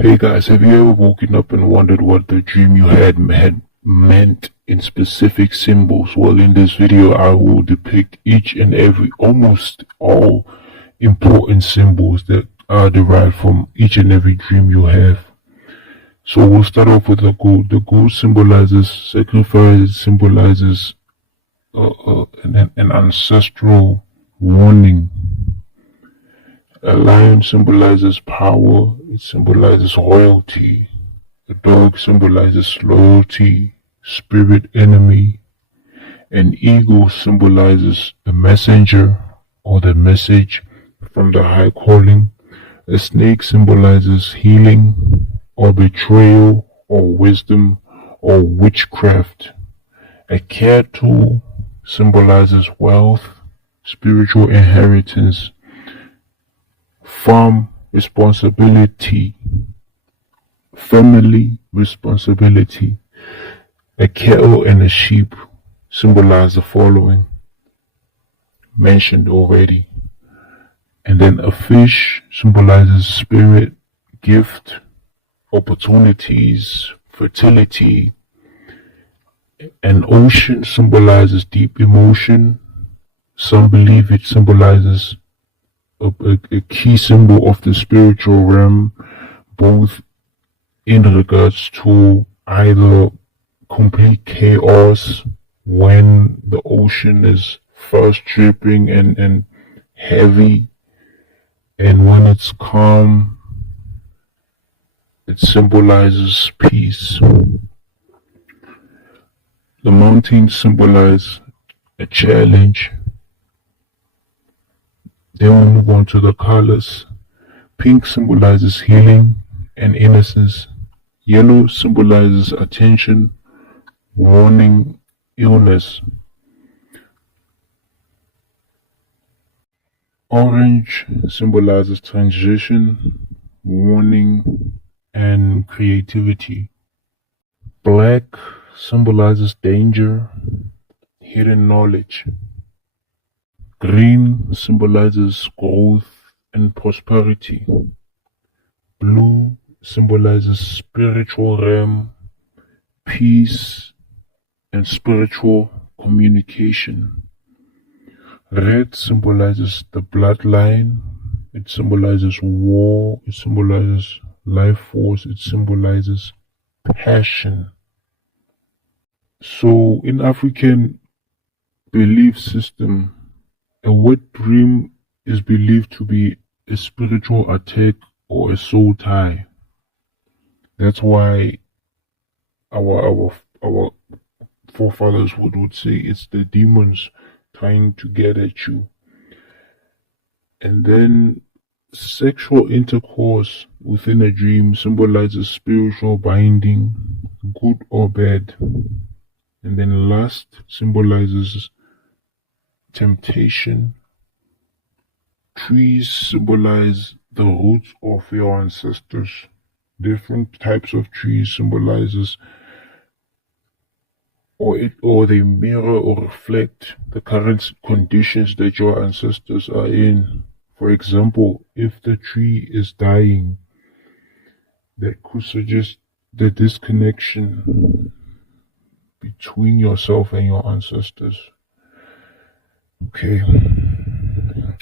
Hey guys, have you ever woken up and wondered what the dream you had meant in specific symbols? Well, in this video, I will depict each and every, almost all important symbols that are derived from each and every dream you have. So we'll start off with the gold. The gold symbolizes sacrifice, symbolizes an ancestral warning. A lion symbolizes power, it symbolizes royalty. A dog symbolizes loyalty, spirit enemy. An eagle symbolizes the messenger or the message from the high calling. A snake symbolizes healing or betrayal or wisdom or witchcraft. A cattle symbolizes wealth, spiritual inheritance, farm responsibility, family responsibility. A cattle and a sheep symbolize the following, mentioned already. And then a fish symbolizes spirit, gift, opportunities, fertility. An ocean symbolizes deep emotion. Some believe it symbolizes a key symbol of the spiritual realm, both in regards to either complete chaos when the ocean is first dripping and heavy, and when it's calm, it symbolizes peace. The mountains symbolize a challenge. Then we move on to the colors. Pink symbolizes healing and innocence. Yellow symbolizes attention, warning, illness. Orange symbolizes transition, warning, and creativity. Black symbolizes danger, hidden knowledge. Green symbolizes growth and prosperity. Blue symbolizes spiritual realm, peace, and spiritual communication. Red symbolizes the bloodline. It symbolizes war. It symbolizes life force. It symbolizes passion. So in African belief system, a wet dream is believed to be a spiritual attack or a soul tie. That's why our forefathers would say it's the demons trying to get at you. And then sexual intercourse within a dream symbolizes spiritual binding, good or bad. And then lust symbolizes temptation. Trees symbolize the roots of your ancestors. Different types of trees symbolizes or they mirror or reflect the current conditions that your ancestors are in. For example, if the tree is dying, that could suggest the disconnection between yourself and your ancestors. Okay.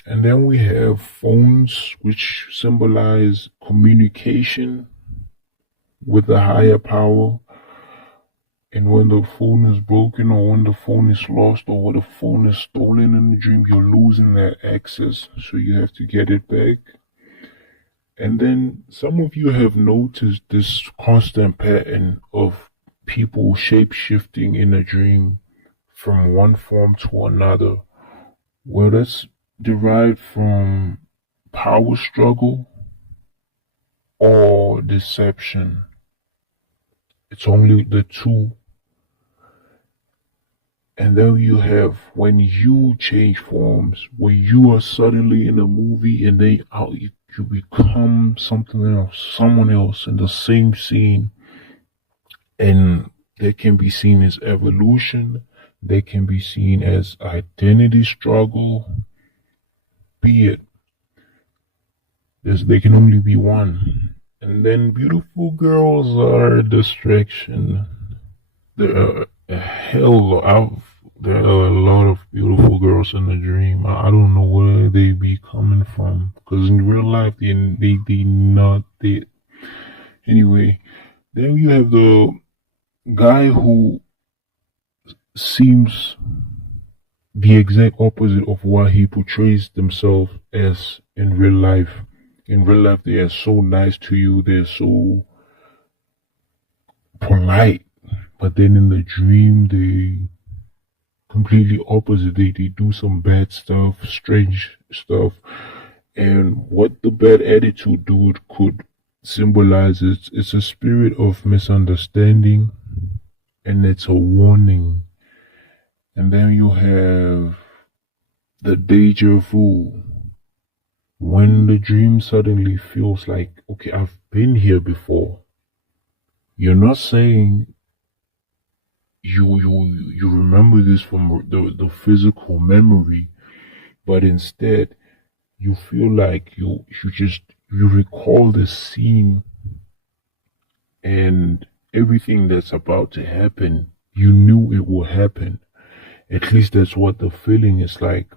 And then we have phones, which symbolize communication with a higher power. And when the phone is broken, or when the phone is lost, or when the phone is stolen in the dream, you're losing that access, so you have to get it back. And then some of you have noticed this constant pattern of people shape-shifting in a dream from one form to another. Well, that's derived from power struggle or deception. It's only the two. And then you have when you change forms, when you are suddenly in a movie and then you become something else, someone else in the same scene. And they can be seen as evolution. They can be seen as identity struggle. Be it. There can only be one. And then beautiful girls are a distraction. There are a hell of there are a lot of beautiful girls in the dream. I don't know where they be coming from because in real life they not they anyway. Then you have the guy who seems the exact opposite of what he portrays themselves as in real life. In real life, they are so nice to you. They're so polite, but then in the dream, they completely opposite. They do some bad stuff, strange stuff. And what the bad attitude dude could symbolize is it's a spirit of misunderstanding and it's a warning. And then you have the deja vu. When the dream suddenly feels like, okay, I've been here before. You're not saying you remember this from the physical memory, but instead you feel like you recall the scene and everything that's about to happen. You knew it will happen. At least that's what the feeling is like.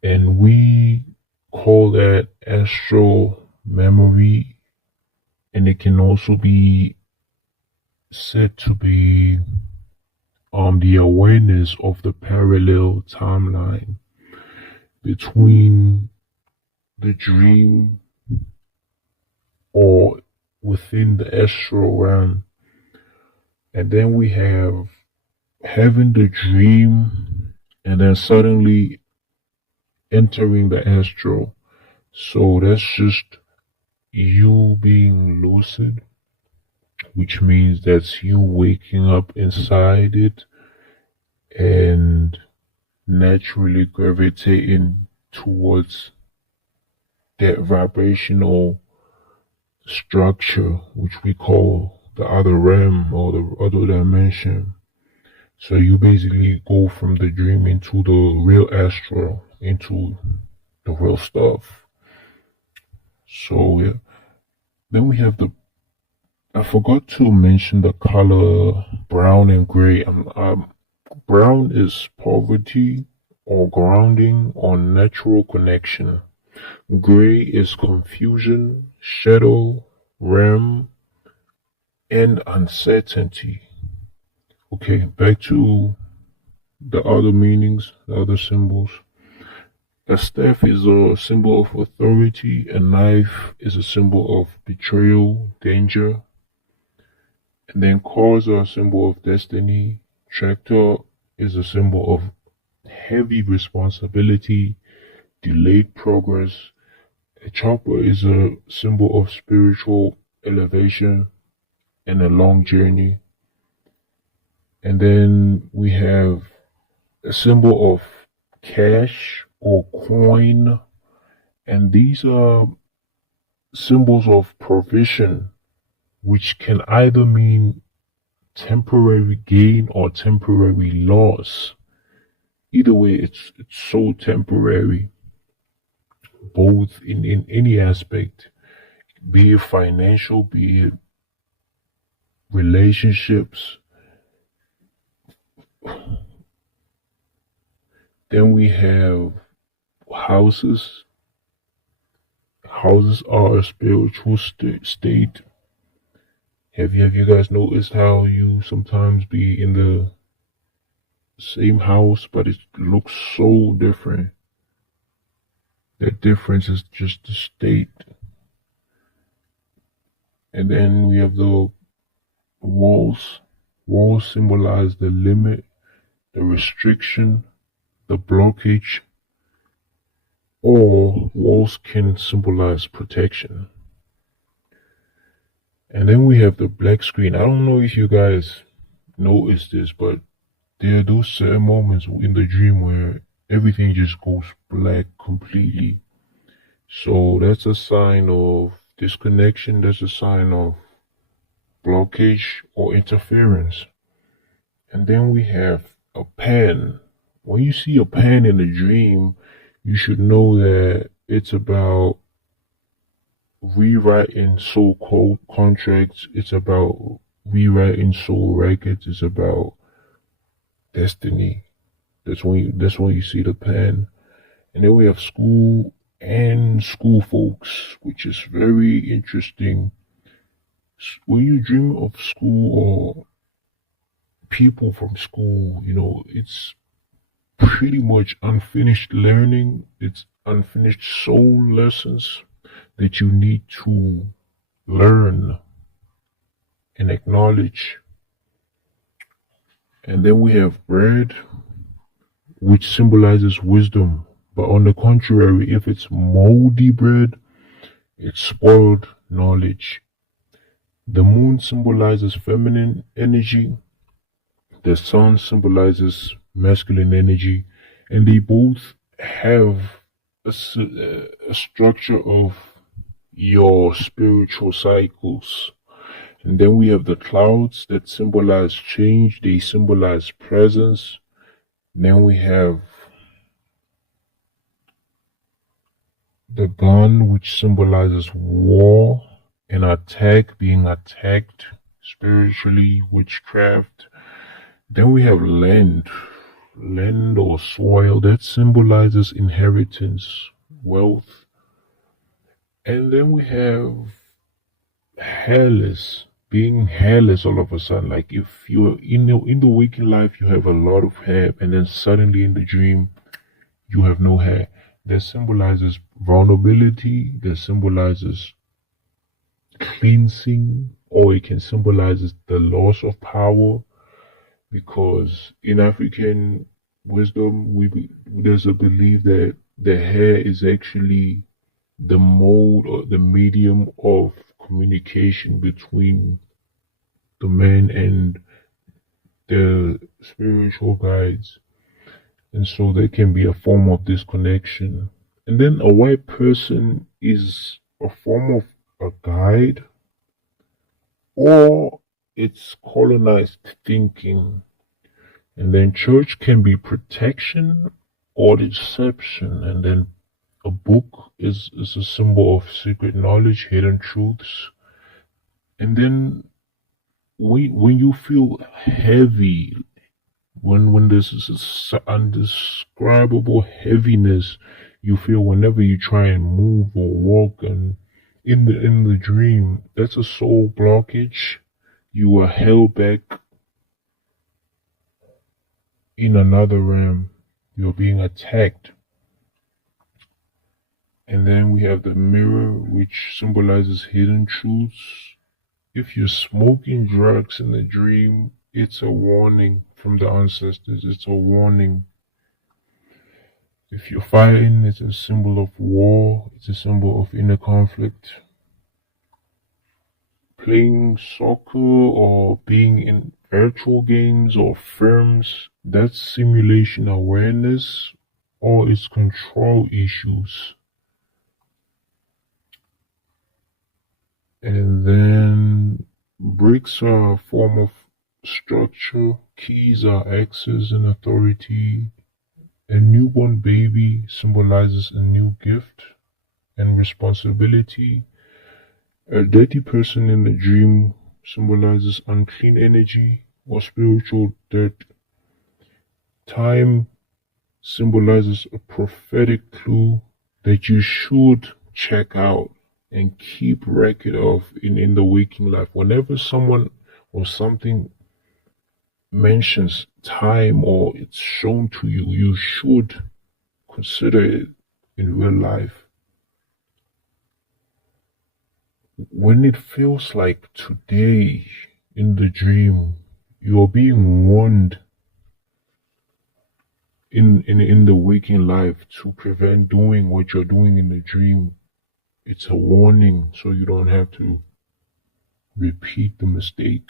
And we call that astral memory, and it can also be said to be the awareness of the parallel timeline between the dream or within the astral realm. And then we have having the dream and then suddenly entering the astral. So that's just you being lucid, which means that's you waking up inside it and naturally gravitating towards that vibrational structure, which we call the other realm or the other dimension. So you basically go from the dream into the real astral, into the real stuff. So yeah. Then we have I forgot to mention the color brown and gray. Brown is poverty or grounding or natural connection. Gray is confusion, shadow, realm, and uncertainty. Okay, back to the other meanings, the other symbols. A staff is a symbol of authority, a knife is a symbol of betrayal, danger, and then cars are a symbol of destiny, tractor is a symbol of heavy responsibility, delayed progress, a chopper is a symbol of spiritual elevation and a long journey. And then we have a symbol of cash or coin, and these are symbols of provision, which can either mean temporary gain or temporary loss. Either way, it's so temporary, both in any aspect, be it financial, be it relationships. Then we have houses. Houses are a spiritual state. Have you guys noticed how you sometimes be in the same house, but it looks so different? The difference is just the state. And then we have the walls. Walls symbolize the limit, the restriction, the blockage, or walls can symbolize protection. And then we have the black screen. I don't know if you guys notice this, but there are those certain moments in the dream where everything just goes black completely. So that's a sign of disconnection, that's a sign of blockage or interference. And then we have a pen. When you see a pen in a dream, you should know that it's about rewriting so-called contracts. It's about rewriting soul records. It's about destiny. That's when you see the pen. And then we have school and school folks, which is very interesting. When you dream of school or people from school, it's pretty much unfinished learning. It's unfinished soul lessons that you need to learn and acknowledge. And then we have bread, which symbolizes wisdom. But on the contrary, if it's moldy bread, it's spoiled knowledge. The moon symbolizes feminine energy. The sun symbolizes masculine energy. And they both have a structure of your spiritual cycles. And then we have the clouds that symbolize change. They symbolize presence. Then we have the gun, which symbolizes war and attack, being attacked spiritually, witchcraft. Then we have land or soil that symbolizes inheritance, wealth. And then we have hairless, being hairless all of a sudden. Like if you're in the waking life, you have a lot of hair, and then suddenly in the dream, you have no hair. That symbolizes vulnerability, that symbolizes cleansing, or it can symbolize the loss of power, because in African wisdom, there's a belief that the hair is actually the mode or the medium of communication between the man and the spiritual guides. And so there can be a form of disconnection. And then a white person is a form of a guide, or it's colonized thinking. And then church can be protection or deception. And then a book is a symbol of secret knowledge, hidden truths. And then when you feel heavy, when there's this undescribable heaviness you feel whenever you try and move or walk, and in the dream, that's a soul blockage. You are held back in another realm. You're being attacked. And then we have the mirror, which symbolizes hidden truths. If you're smoking drugs in the dream, it's a warning from the ancestors. It's a warning. If you're fighting, it's a symbol of war. It's a symbol of inner conflict. Playing soccer or being in virtual games or films, that's simulation awareness, or it's control issues. And then bricks are a form of structure. Keys are access and authority. A newborn baby symbolizes a new gift and responsibility. A dirty person in the dream symbolizes unclean energy or spiritual dirt. Time symbolizes a prophetic clue that you should check out and keep record of in the waking life. Whenever someone or something mentions time or it's shown to you, you should consider it in real life. When it feels like today in the dream, you're being warned in the waking life to prevent doing what you're doing in the dream. It's a warning so you don't have to repeat the mistake.